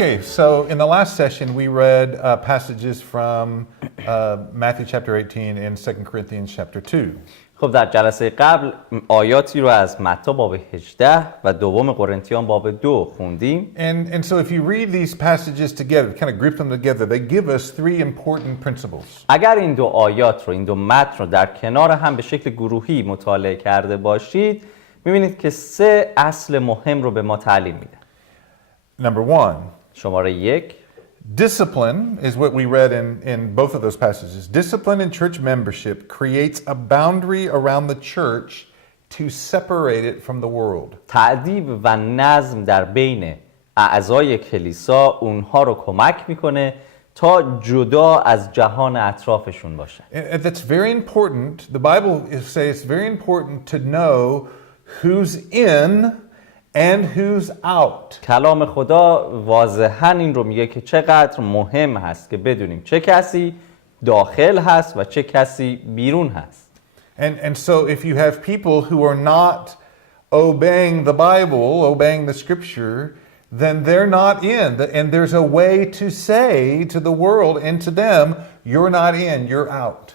Okay, so in the last session we read passages from Matthew chapter 18 and 2 Corinthians chapter 2. خب در جلسه قبل آیاتی رو از متی باب 18 و دوم قرنتیان باب 2 خوندیم. And so if you read these passages together, kind of group them together, they give us three important principles. اگر این دو آیات رو، این دو متن رو در کنار هم به شکل گروهی مطالعه کرده باشید، می‌بینید که سه اصل مهم رو به ما تعلیم میده. Number one, شماره 1، discipline is what we read in both of those passages. Discipline in church membership creates a boundary around the church to separate it from the world. تعدیب و نظم در بین اعضای کلیسا اونها رو کمک میکنه تا جدا از جهان اطرافشون باشه. And that's very important. The Bible says it's very important to know who's in and who's out. کلام خدا واضحاً این رو میگه که چقدر مهم هست که بدونیم چه کسی داخل هست و چه کسی بیرون هست. And so if you have people who are not obeying the Bible, obeying the scripture, then they're not in. And there's a way to say to the world and to them, you're not in, you're out.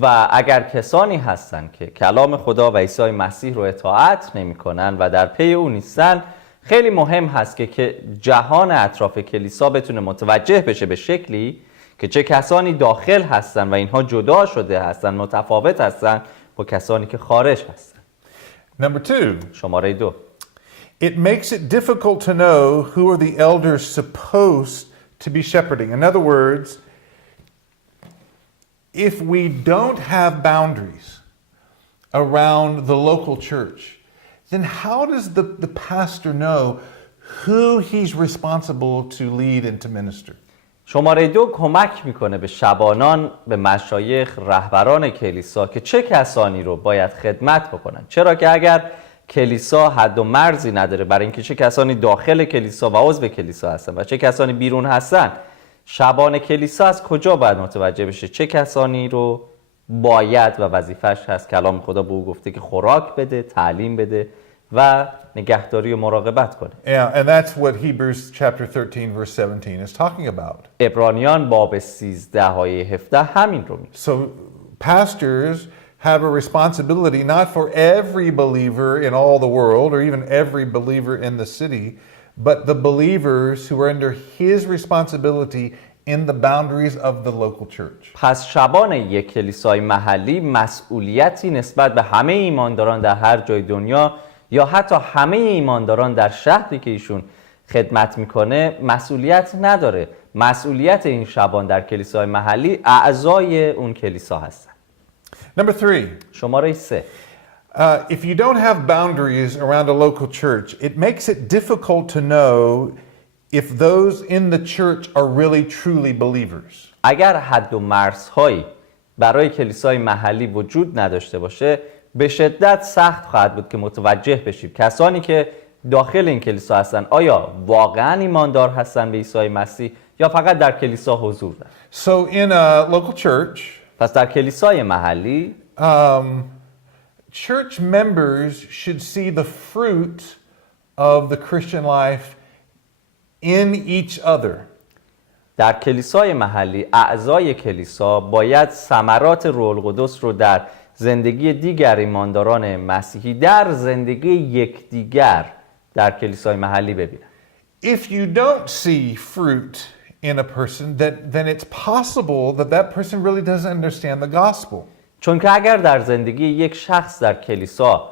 و اگر کسانی هستن که کلام خدا و عیسی مسیح رو اطاعت نمی‌کنن و در پی اون نیستن، خیلی مهم هست که جهان اطراف کلیسا بتونه متوجه بشه به شکلی که چه کسانی داخل هستن و اینها جدا شده هستن، متفاوت هستن با کسانی که خارج هستن. Number two, شماره 2، it makes it difficult to know who are the elders supposed to be shepherding. In other words, if we don't have boundaries around the local church, then how does the pastor know who he's responsible to lead and to minister? شماره 2 کمک میکنه به شبانان، به مشایخ، رهبران کلیسا که چه کسانی رو باید خدمت بکنن. چرا که اگر کلیسا حد و مرزی نداره برای اینکه چه کسانی داخل کلیسا و عضو کلیسا هستن و چه کسانی بیرون هستن، شبان کلیسا از کجا باید متوجه بشه چه کسانی رو باید و وظیفش هست؟ کلام خدا به او گفته که خوراک بده، تعلیم بده و نگهداری و مراقبت کنه. Yeah, and that's what Hebrews chapter 13 verse 17 is talking about. عبرانیان باب 13 آیه 17 همین رو میگه. So pastors have a responsibility not for every believer in all the world or even every believer in the city, but the believers who are under his responsibility in the boundaries of the local church. پس شبان یک کلیسای محلی مسئولیتی نسبت به همه ایمانداران در هر جای دنیا یا حتی همه ایمانداران در شهری که ایشون خدمت میکنه مسئولیت نداره. مسئولیت این شبان در کلیسای محلی اعضای اون کلیسا هستن. Number 3. شماره 3، If you don't have boundaries around a local church, it makes it difficult to know if those in the church are really truly believers. اگر حد و مرزهایی برای کلیسای محلی وجود نداشته باشه، به شدت سخت خواهد بود که متوجه بشیم کسانی که داخل این کلیسا هستن آیا واقعا ایماندار هستن به عیسی مسیح یا فقط در کلیسا حضور دارن. So in a local church, پس در کلیسای محلی church members should see the fruit of the Christian life in each other. در کلیسای محلی اعضای کلیسا باید ثمرات روح القدس رو در زندگی دیگر ایمانداران مسیحی، در زندگی یکدیگر در کلیسای محلی ببینن. If you don't see fruit in a person, then it's possible that person really doesn't understand the gospel. چون که اگر در زندگی یک شخص در کلیسا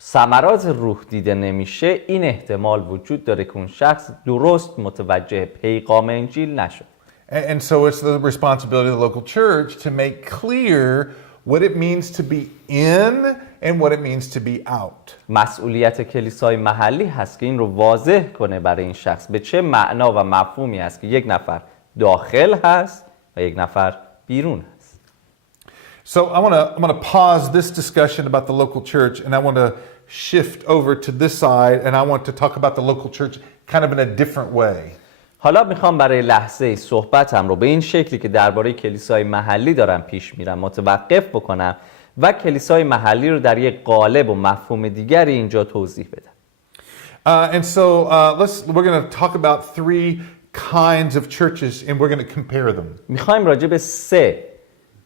ثمرات روح دیده نمیشه، این احتمال وجود داره که اون شخص درست متوجه پیغام انجیل نشد. And so it's the responsibility of the local church to make clear what it means to be in and what it means to be out. مسئولیت کلیسای محلی هست که این رو واضح کنه برای این شخص به چه معنا و مفهومی است که یک نفر داخل هست و یک نفر بیرون هست. So I'm going to pause this discussion about the local church and I want to shift over to this side and I want to talk about the local church kind of in a different way. حالا میخوام برای لحظه صحبتم رو به این شکلی که درباره کلیسای محلی دارم پیش میرم متوقف بکنم و کلیسای محلی رو در یک قالب و مفهوم دیگری اینجا توضیح بدم. And so we're going to talk about three kinds of churches and we're going to compare them. میخوایم راجع به 3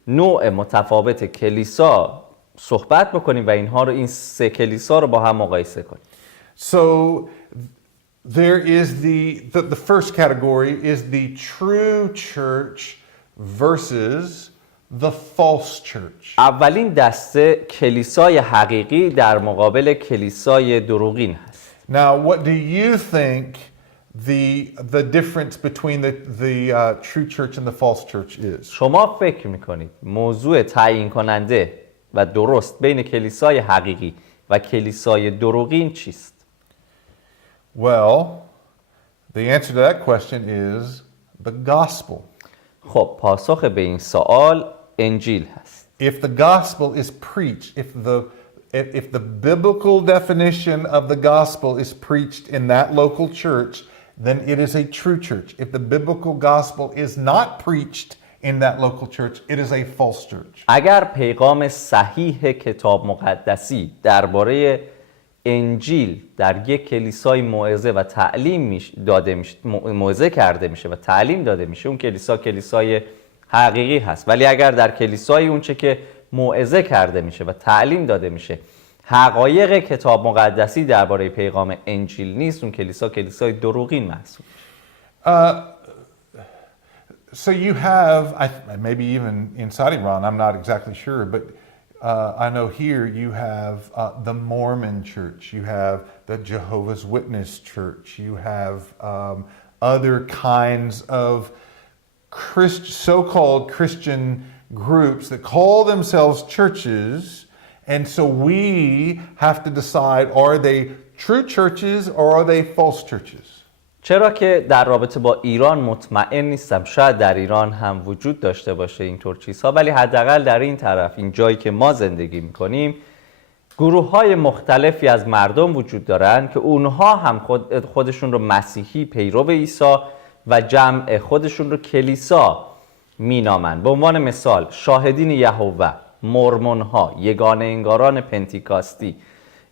نوع متفاوت کلیسا صحبت بکنیم و این 3 کلیسا رو با هم مقایسه کنیم. So there is the first category is the true church versus the false church. اولین دسته کلیسای حقیقی در مقابل کلیسای دروغین هست. Now, what do you think the difference between the true church and the false church is? شما فکر میکنید موضوع تعیین کننده و درست بین کلیسای حقیقی و کلیسای دروغین چیست؟ Well, the answer to that question is the gospel. خب پاسخ به این سوال انجیل هست. If the gospel is preached, if the biblical definition of the gospel is preached in that local church, then it is a true church. If the biblical gospel is not preached in that local church, it is a false church. اگر پیغام صحیح کتاب مقدسی درباره انجیل در یک کلیسای موعظه و تعلیم داده میشه، موعظه کرده میشه و تعلیم داده میشه، اون کلیسای حقیقی هست. ولی اگر در کلیسای اونچه که موعظه کرده میشه و تعلیم داده میشه حقایق کتاب مقدسی درباره پیغام انجیل نیست، اون کلیسای دروغین محسوب. So you have, maybe even inside Iran, I'm not exactly sure, but I know here you have the Mormon church, you have the Jehovah's Witness church, you have other kinds of so-called Christian groups that call themselves churches, and so we have to decide, are they true churches or are they false churches? چرا که در رابطه با ایران مطمئن نیستم، شاید در ایران هم وجود داشته باشه اینطور چیزها، ولی حداقل در این طرف، این جایی که ما زندگی میکنیم، گروه‌های مختلفی از مردم وجود دارن که اونها هم خودشون رو مسیحی، پیرو عیسی و جمع خودشون رو کلیسا مینامن. به عنوان مثال شاهدین یهوه، مرمون‌ها، یگانه انگاران پنتیکاستی،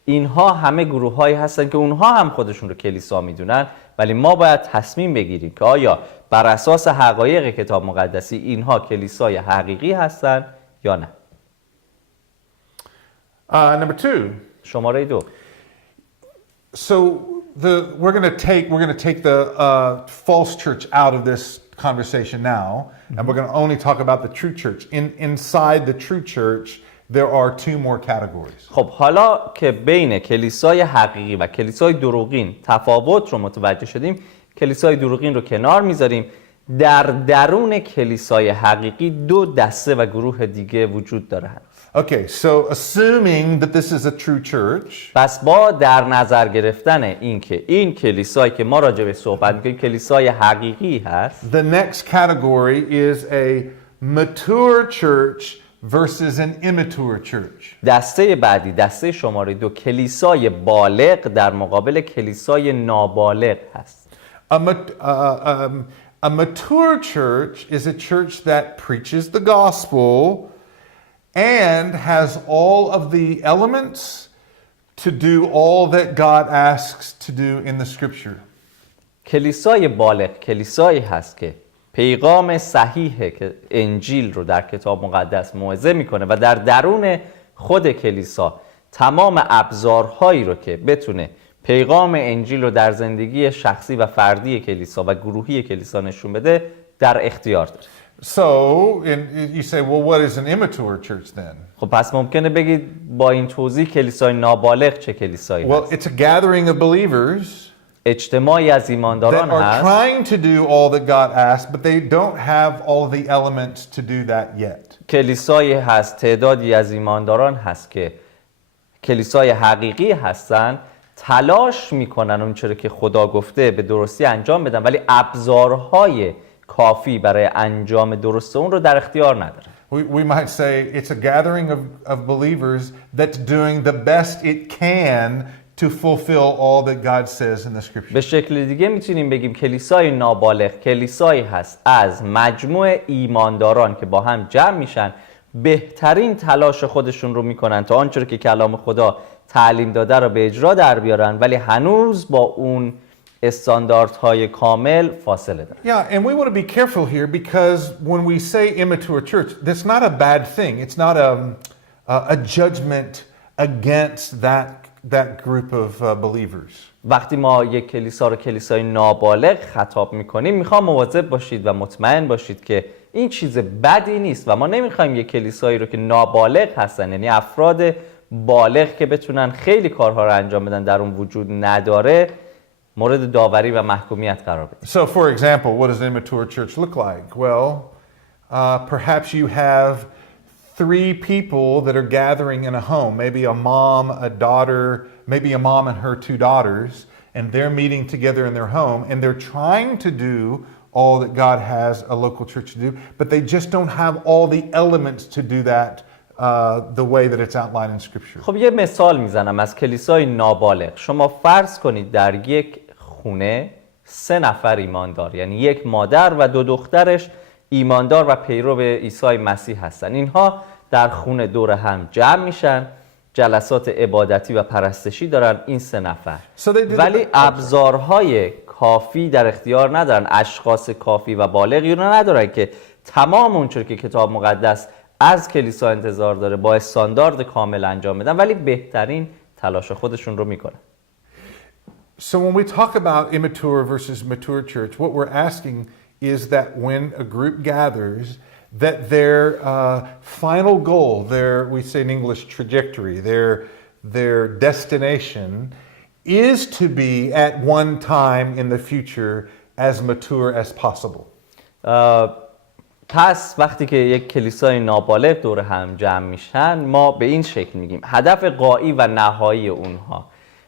اینها همه گروه‌هایی هستن که اونها هم خودشون رو کلیسا میدونن، ولی ما باید تصمیم بگیریم که آیا بر اساس حقایق کتاب مقدسی اینها کلیسای حقیقی هستن یا نه. Number 2. شماره 2. So we're going to take the false church out of this conversation now, and we're going to only talk about the true church. Inside the true church, there are 2 more categories. خب حالا که بین کلیسای حقیقی و کلیسای دروغین تفاوت رو متوجه شدیم، کلیسای دروغین رو کنار میذاریم. در درون کلیسای حقیقی 2 دسته و گروه دیگه وجود دارند. Okay, so assuming that this is a true church, پس با در نظر گرفتن این که این کلیسایی که ما راجع به صحبت می‌کنیم کلیسای حقیقی هست، the next category is a mature church versus an immature church. دسته بعدی، دسته شماره 2، کلیسای بالغ در مقابل کلیسای نابالغ هست. A mature church is a church that preaches the gospel and has all of the elements to do all that God asks to do in the scripture. کلیسای بالغ کلیسایی هست که پیغام صحیح که انجیل رو در کتاب مقدس موعظه میکنه و در درون خود کلیسا تمام ابزارهایی رو که بتونه پیغام انجیل رو در زندگی شخصی و فردی کلیسا و گروهی کلیسا نشون بده در اختیار داره. So, you say, well, what is an immature church then? خب پس ممکنه بگید با این توضیح کلیسای نابالغ چه کلیسایی Well, هست؟ it's a gathering of believers اجتماعی از that ایمانداران are هست trying to do all that God asks, but they don't have all the elements to do that yet. کلیسایی هست، تعدادی از ایمانداران هست که کلیسای حقیقی هستن، تلاش میکنن اون چرا که خدا گفته به درستی انجام بدن، ولی ابزارهای کافی برای انجام درست اون رو در اختیار ندارن. We might say it's a gathering of believers that's doing the best it can to fulfill all that God says in the scripture. به شکل دیگه میتونیم بگیم کلیسای نابالغ کلیسایی هست از مجموع ایمانداران که با هم جمع میشن، بهترین تلاش خودشون رو میکنن تا آنچه که کلام خدا تعلیم داده رو به اجرا در بیارن، ولی هنوز با اون استانداردهای کامل فاصله دارن. Yeah, and we want to be careful here because when we say immature church, that's not a bad thing. It's not a judgment against that group of believers. وقتی ما یک کلیسا رو کلیسای نابالغ خطاب میکنیم میخوام مواظب باشید و مطمئن باشید که این چیز بدی نیست و ما نمیخوایم یک کلیسایی رو که نابالغ هستن، یعنی افراد بالغ که بتونن خیلی کارها رو انجام بدن در اون وجود نداره، مورد داوری و محکومیت قرار بدیم. So for example, what does an immature church look like? Well, perhaps you have 3 people that are gathering in a home, maybe a mom, a daughter, maybe a mom and her 2 daughters, and they're meeting together in their home, and they're trying to do all that God has a local church to do, but they just don't have all the elements to do that the way that it's outlined in Scripture. خب یه مثال میزنم از کلیسای نابالغ. شما فرض کنید در یک خونه 3 نفر ایماندار، یعنی یک مادر و 2 دخترش ایماندار و پیرو عیسی مسیح هستن. اینها در خونه دور هم جمع میشن، جلسات عبادتی و پرستشی دارن این 3 نفر. ولی ابزارهای کافی در اختیار ندارن، اشخاص کافی و بالغی رو ندارن که تمام اونچور که کتاب مقدس از کلیسا انتظار داره با استاندارد کامل انجام بدن، ولی بهترین تلاش خودشون رو میکنن. So when we talk about immature versus mature church, what we're asking is that when a group gathers, that their final goal, we say in English trajectory, their destination is to be at one time in the future as mature as possible. پس وقتی که یک کلیسای نابالغ دور هم جمع میشن، ما به این شکل میگیم هدف غایی و نهایی اونها،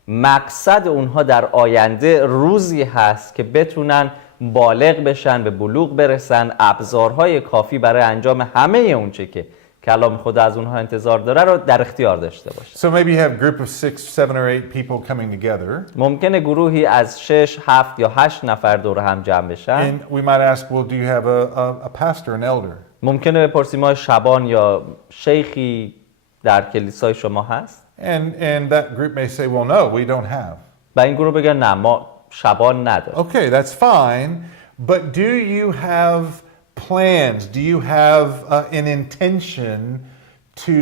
مقصد اونها در آینده روزی هست که بتونن بالغ بشن، به بلوغ برسن، ابزارهای کافی برای انجام همه اونچه که کلام خدا از اونها انتظار داره رو در اختیار داشته باشه. So maybe you have a group of 6, 7 or 8 people coming together. ممکنه گروهی از 6, 7 یا 8 نفر دور هم جمع بشن. And we might ask, well, do you have a pastor, an elder? ممکنه بپرسیم ما شبان یا شیخی در کلیسای شما هست؟ And that group may say, well, no, we don't have. و این گروه بگن نه، ما شبان نداریم. Okay, that's fine, but do you have plans? Do you have an intention to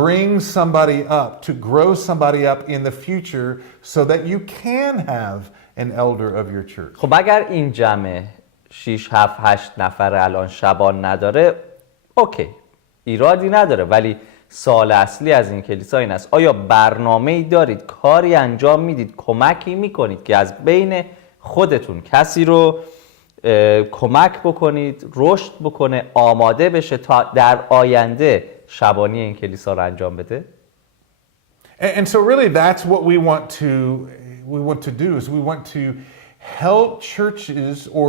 bring somebody up, to grow somebody up in the future so that you can have an elder of your church? خب اگر این جمع 6 7 8 نفر الان شبان نداره، اوکی، ایرادی نداره، ولی سوال اصلی از این کلیسا این است: آیا برنامه‌ای دارید، کاری انجام میدید، کمکی میکنید که از بین خودتون کسی رو کمک بکنید رشد بکنه، آماده بشه تا در آینده شبانی این کلیسا رو انجام بده؟ And so really that's what we want to do is we want to help churches or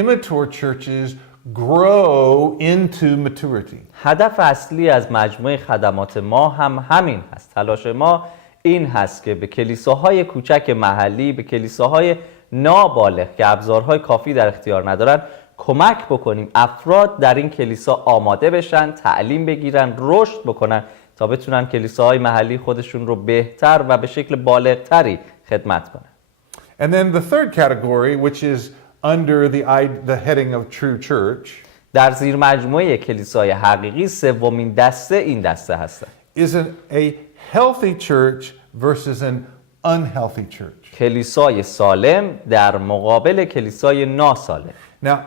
immature churches grow into maturity. هدف اصلی از مجموعه خدمات ما هم همین هست. تلاش ما این هست که به کلیساهای کوچک محلی، به کلیساهای نابالغ که ابزارهای کافی در اختیار ندارن کمک بکنیم افراد در این کلیسا آماده بشن، تعلیم بگیرن، رشد بکنن تا بتونن کلیساهای محلی خودشون رو بهتر و به شکل بالغتری خدمت کنن. And then the third category, which is under the heading of true church, در زیر مجموعه کلیسای حقیقی سومین دسته این دسته هستن. is a healthy church versus an unhealthy church. کلیسای سالم در مقابل کلیسای ناسالم. Now,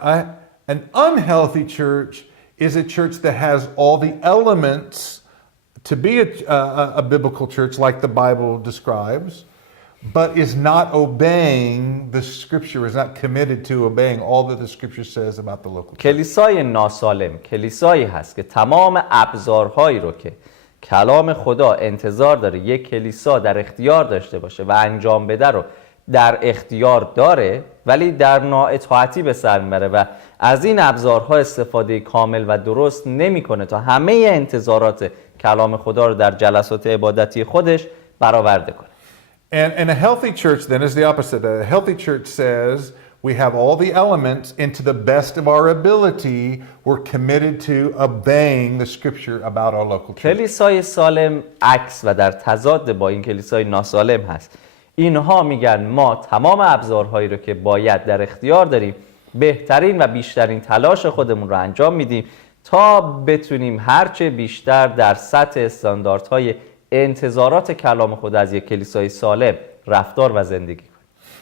an unhealthy church is a church that has all the elements to be a biblical church like the Bible describes, but is not obeying the scripture, is not committed to obeying all that the scripture says about the local church. کلیسای ناسالم کلیسایی هست که تمام ابزارهایی رو که کلام خدا انتظار داره یک کلیسا در اختیار داشته باشه و انجام بده رو در اختیار داره، ولی در نااطاعتی به سر میبره و از این ابزارها استفاده کامل و درست نمیکنه تا همه انتظارات کلام خدا رو در جلسات عبادتی خودش برآورده کنه. And a healthy church then is the opposite. A healthy church says we have all the elements, and to the best of our ability, we're committed to obeying the scripture about our local church. کلیسای سالم عکس و در تضاد با این کلیسای ناسالم هست. اینها میگن ما تمام ابزارهایی رو که باید در اختیار داریم، بهترین و بیشترین تلاش خودمون رو انجام میدیم تا بتونیم هرچه بیشتر در سطح استانداردهای انتظارات کلام خدا از یک کلیسای سالم رفتار و زندگی کنیم.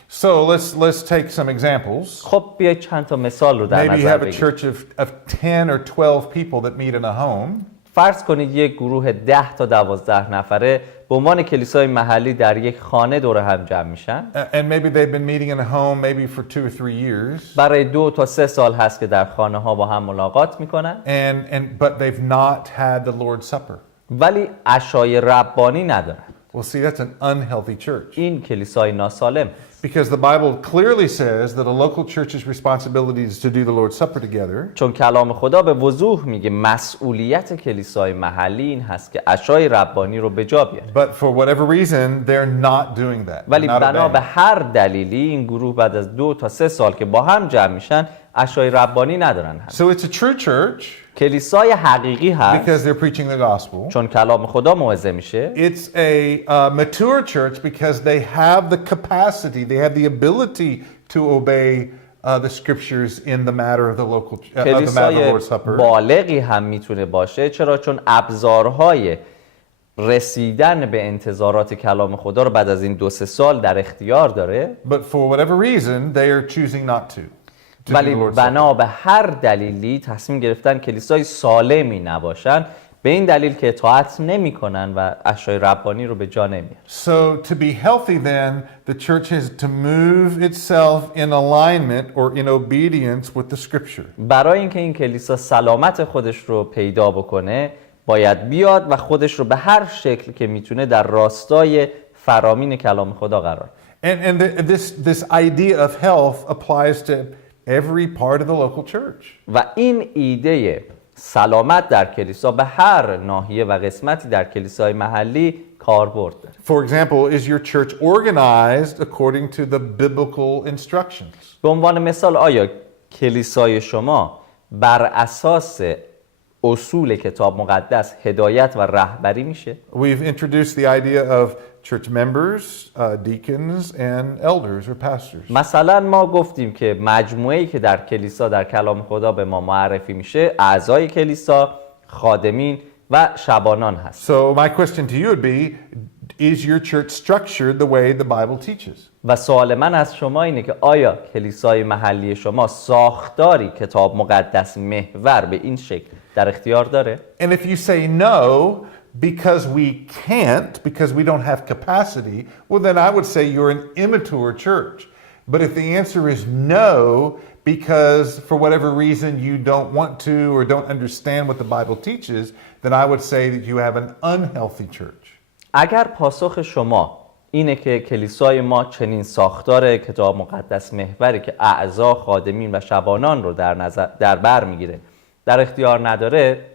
So let's take some examples. خب بیایید چند تا مثال رو در Maybe you نظر have a بگیریم. church of 10 or 12 people that meet in a home. فرض کنید یک گروه 10 تا 12 نفره به عنوان کلیسای محلی در یک خانه دور هم جمع میشن. And maybe they've been meeting in a home maybe for 2 or 3 years. برای 2 تا 3 سال هست که در خانه ها با هم ملاقات میکنن. But they've not had the Lord's Supper. ولی عشای ربانی ندارن. Well, see, that's an unhealthy church. این کلیسای ناسالم. Because the Bible clearly says that a local church's responsibility is to do the Lord's Supper together. چون کلام خدا به وضوح میگه مسئولیت کلیسای محلی این هست که عشای ربانی رو به جا بیاره. But for whatever reason, they're not doing that. ولی Not بنا به obeying. هر دلیلی این گروه بعد از 2 تا 3 سال که با هم جمع میشن عشای ربانی ندارن. So it's a true church کلیسای حقیقی because هست they're preaching the gospel. چون کلام خدا موعظه میشه. It's a mature church because they have the capacity, they have the ability to obey the scriptures in the matter of the local of the matter of the کلیسای Lord's Supper. بالغی هم میتونه باشه. چرا؟ چون ابزارهای رسیدن به انتظارات کلام خدا رو بعد از این 2-3 سال در اختیار داره. But for whatever reason, they are choosing not to do ولی the Lord's Supper. بنا به هر دلیلی تصمیم گرفتن کلیسای سالمی نباشن، به این دلیل که اطاعت نمی‌کنن و عشای ربانی رو به جا نمیارن. So to be healthy then, the church has to move itself in alignment or in obedience with the scripture. برای اینکه این کلیسا سلامت خودش رو پیدا بکنه، باید بیاد و خودش رو به هر شکل که میتونه در راستای فرامین کلام خدا قرار. And this idea of health applies to every part of the local church. و این ایده سلامت در کلیسا به هر ناحیه و قسمتی در کلیسای محلی کاربرد داره. For example, is your church organized according to the biblical instructions? به عنوان مثال آیا کلیسای شما بر اساس اصول کتاب مقدس هدایت و رهبری میشه؟ We've introduced the idea of church members, deacons, and elders or pastors. مثلا ما گفتیم که مجموعه‌ای که در کلیسا در کلام خدا به ما معرفی میشه اعضای کلیسا، خادمین و شبانان هست. So my question to you would be, is your church structured the way the Bible teaches? و سوال من از شما اینه که آیا کلیسای محلی شما ساختاری کتاب مقدس محور به این شکل در اختیار داره؟ And if you say no, because we can't, because we don't have capacity, well then I would say you're an immature church. But if the answer is no, because for whatever reason you don't want to or don't understand what the Bible teaches, then I would say that you have an unhealthy church. اگر پاسخ شما اینه که کلیسای ما چنین ساختار کتاب مقدس محوری که اعضا، خادمین و شبانان رو در بر میگیره در اختیار نداره،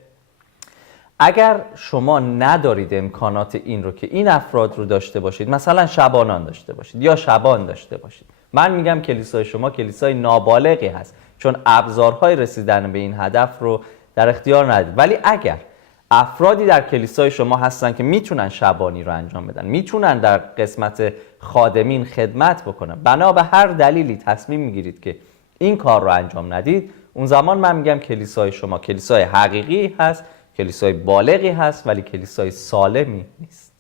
اگر شما ندارید امکانات این رو که این افراد رو داشته باشید، مثلا شبانان داشته باشید یا شبان داشته باشید، من میگم کلیسای شما کلیسای نابالغی هست چون ابزارهای رسیدن به این هدف رو در اختیار ندارید. ولی اگر افرادی در کلیسای شما هستن که میتونن شبانی رو انجام بدن، میتونن در قسمت خادمین خدمت بکنن، بنا به هر دلیلی تصمیم میگیرید که این کار رو انجام ندید، اون زمان من میگم کلیسای شما کلیسای حقیقی هست، کلیسای بالغی هست، ولی کلیسای سالمی نیست.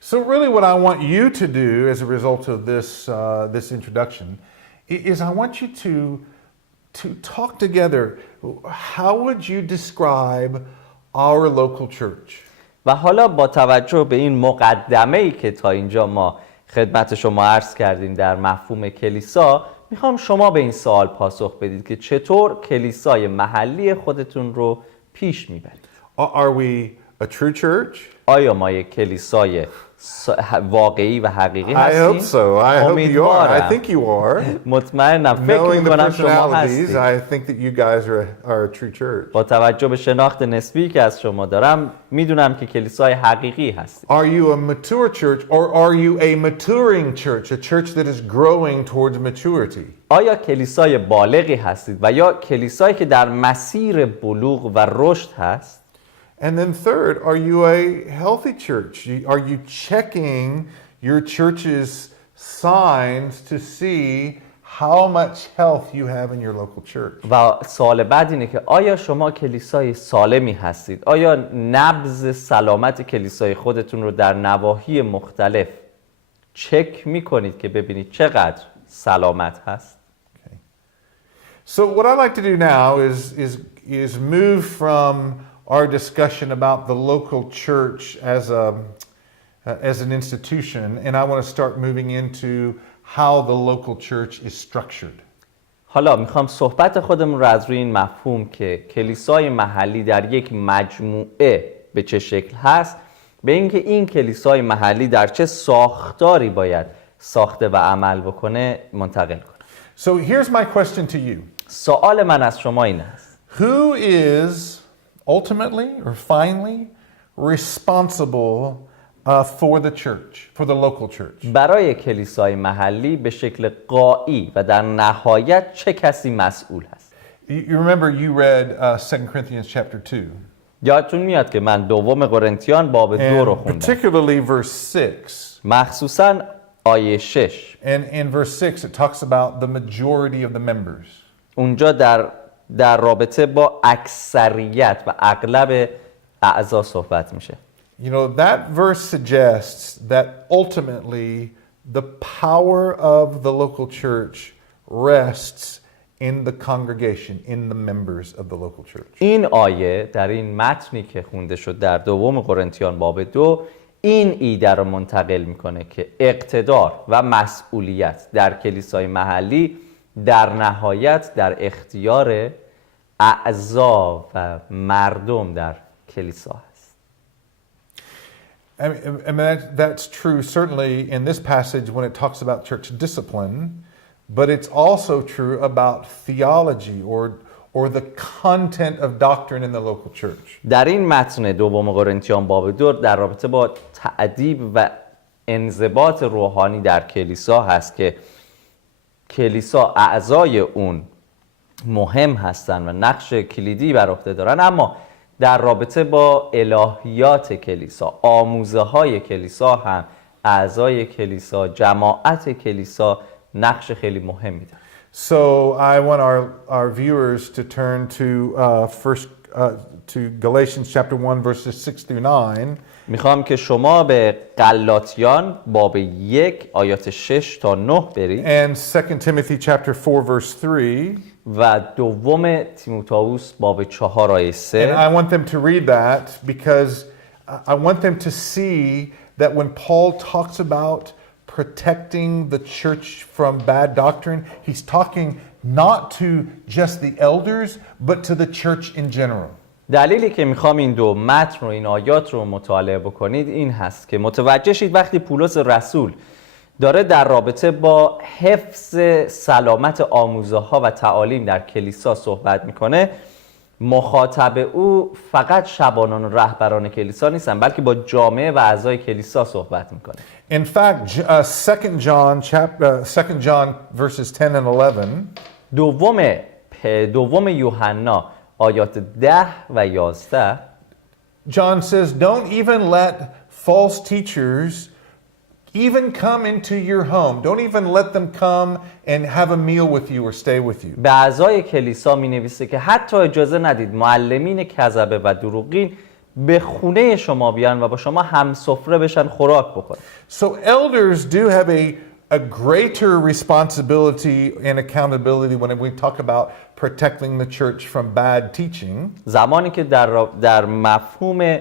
So really what I want you to do as a result of this introduction is I want you to talk together. How would you describe our local church? و حالا با توجه به این مقدمه‌ای که تا اینجا ما خدمت شما عرض کردیم در مفهوم کلیسا، میخوام شما به این سوال پاسخ بدید که چطور کلیسای محلی خودتون رو پیش میبرید. Are we a true church? آیا ما یک کلیسای واقعی و حقیقی I هستیم؟ hope so. I hope you are. I think you are. مطمئنم، فکر Knowing the میکنم شما personalities, هستید. I think that you guys are a true church. با توجه به شناخت نسبی که از شما دارم میدونم که کلیسای حقیقی هستید. Are you a mature church or are you a maturing church, a church that is growing towards maturity? آیا کلیسای بالغی هستید و یا کلیسایی که در مسیر بلوغ و رشد هست؟ And then third, are you a healthy church? Are you checking your church's signs to see how much health you have in your local church. و سوال بعد اینه که آیا شما کلیسای سالمی هستید؟ آیا نبض سلامت کلیسای خودتون رو در نواحی مختلف چک میکنید که ببینید چقدر سلامت هست؟ Okay. So what I'd like to do now is move from our discussion about the local church as an institution, and I want to start moving into how the local church is structured. حالا میخوام صحبت خودمون رو از روی این مفهوم که کلیسای محلی در یک مجموعه به چه شکل هست به اینکه این کلیسای محلی در چه ساختاری باید ساخته و عمل بکنه منتقل کنه. So here's my question to you. سوال من از شما این است: Who is ultimately or finally responsible for the church, for the local church? برای کلیسای محلی به شکل غایی و در نهایت چه کسی مسئول هست؟ You remember you read 2 Corinthians chapter 2. یادتون میاد که من دوم قرنتیان باب 2 رو And خوندم. particularly verse 6. مخصوصاً آیه 6. And in verse 6 it talks about the majority of the members. اونجا در رابطه با اکثریت و اغلب اعضا صحبت میشه. You know, that verse suggests that ultimately the power of the local church rests in the congregation, in the members of the local church. این آیه در این متنی که خونده شد در دوم قرنتیان باب 2 این ایده رو منتقل میکنه که اقتدار و مسئولیت در کلیسای محلی در نهایت در اختیار اعضا و مردم در کلیسا هست. I mean that's true certainly in this passage when it talks about church discipline, but it's also true about theology or the content of doctrine in the local church. در این متن دوم قرنتیان باب 2 در رابطه با تعدیب و انضباط روحانی در کلیسا هست که کلیسا اعضای اون مهم هستن و نقش کلیدی بر عهده دارن، اما در رابطه با الهیات کلیسا، آموزه های کلیسا هم اعضای کلیسا، جماعت کلیسا نقش خیلی مهمی دارن. So I want our viewers to turn to Galatians chapter 1 verses 6 through 9. میخوام که شما به غلاطیان باب 1 آیات 6 تا 9 برید And 2 Timothy chapter 4 verse 3. و دوم تیموتائوس باب 4 آیه 3. And I want them to read that because I want them to see that when Paul talks about protecting the church from bad doctrine, he's talking not to just the elders, but to the church in general. دلیلی که میخوام این دو متن رو این آیات رو مطالعه بکنید این هست که متوجه شید وقتی پولس رسول داره در رابطه با حفظ سلامت آموزه ها و تعالیم در کلیسا صحبت میکنه، مخاطب او فقط شبانان و رهبران کلیسا نیستن بلکه با جامعه و اعضای کلیسا صحبت میکنه. In fact, 2 John verses 10 and 11 دوم یوحنا آیات 10 و 11 John says, don't even let false teachers even come into your home. Don't even let them come and have a meal with you or stay with you. به اعضای کلیسا می نویسه که حتی اجازه ندید معلمین کذبه و دروغین به خونه شما بیان و با شما هم سفره بشن، خوراک بخورن. So elders do have a greater responsibility and accountability when we talk about protecting the church from bad teaching. زمانی که در مفهوم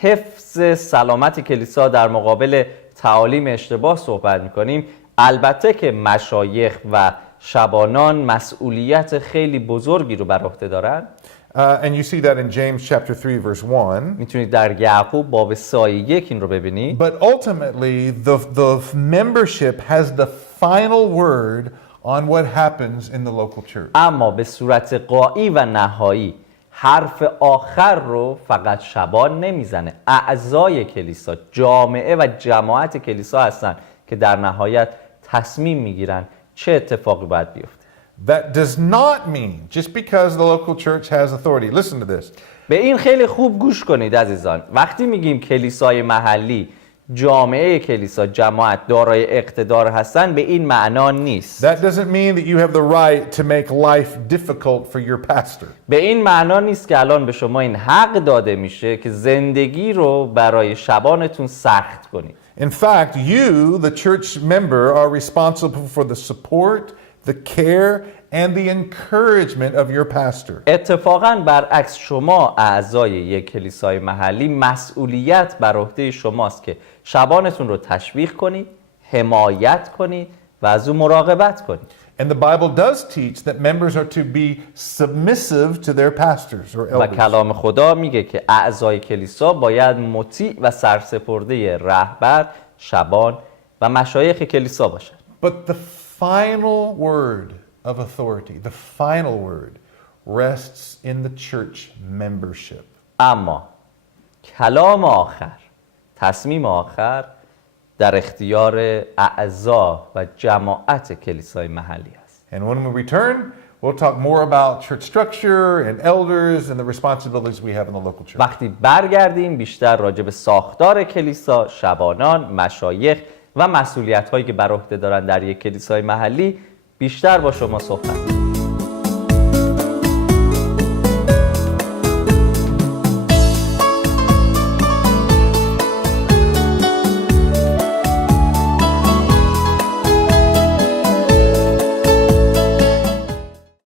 حفظ سلامت کلیسا در مقابل تعالیم اشتباه صحبت می‌کنیم، البته که مشایخ و شبانان مسئولیت خیلی بزرگی رو بر عهده دارن. And you see that in James chapter 3 verse 1. میتونید در یعقوب باب 3:1 این رو ببینید. But ultimately the membership has the final word on what happens in the local church. اما به صورت غایی و نهایی حرف آخر رو فقط شبان نمیزنه، اعضای کلیسا، جامعه و جماعت کلیسا هستن که در نهایت تصمیم میگیرن چه اتفاقی باید بیفته. That does not mean just because the local church has authority. Listen to this. به این خیلی خوب گوش کنید عزیزان. وقتی میگیم کلیسای محلی جامعه کلیسا، جماعت دارای اقتدار هستن به این معنا نیست. That doesn't mean that you have the right to make life difficult for your pastor. به این معنا نیست که الان به شما این حق داده میشه که زندگی رو برای شبانتون سخت کنید. In fact, you, the church member, are responsible for the support, the care, and the encouragement of your pastor. اتفاقاً برعکس، شما اعضای یک کلیسای محلی مسئولیت بر عهده شماست که شبانتون رو تشویق کنید، حمایت کنید و از او مراقبت کنید. And the Bible does teach that members are to be submissive to their pastors or و elders. کلام خدا میگه که اعضای کلیسا باید مطیع و سرسپرده رهبر، شبان و مشایخ کلیسا باشند. But the final word of authority, the final word, rests in the church membership. اما کلام آخر، تصمیم آخر در اختیار اعضا و جماعت کلیسای محلی است. And when we return, we'll talk more about church structure and elders and the responsibilities we have in the local church. وقتی برگردیم بیشتر راجع به ساختار کلیسا، شبانان، مشایخ و مسئولیت‌هایی که بر عهده دارن در یک کلیسای محلی بیشتر با شما صحبت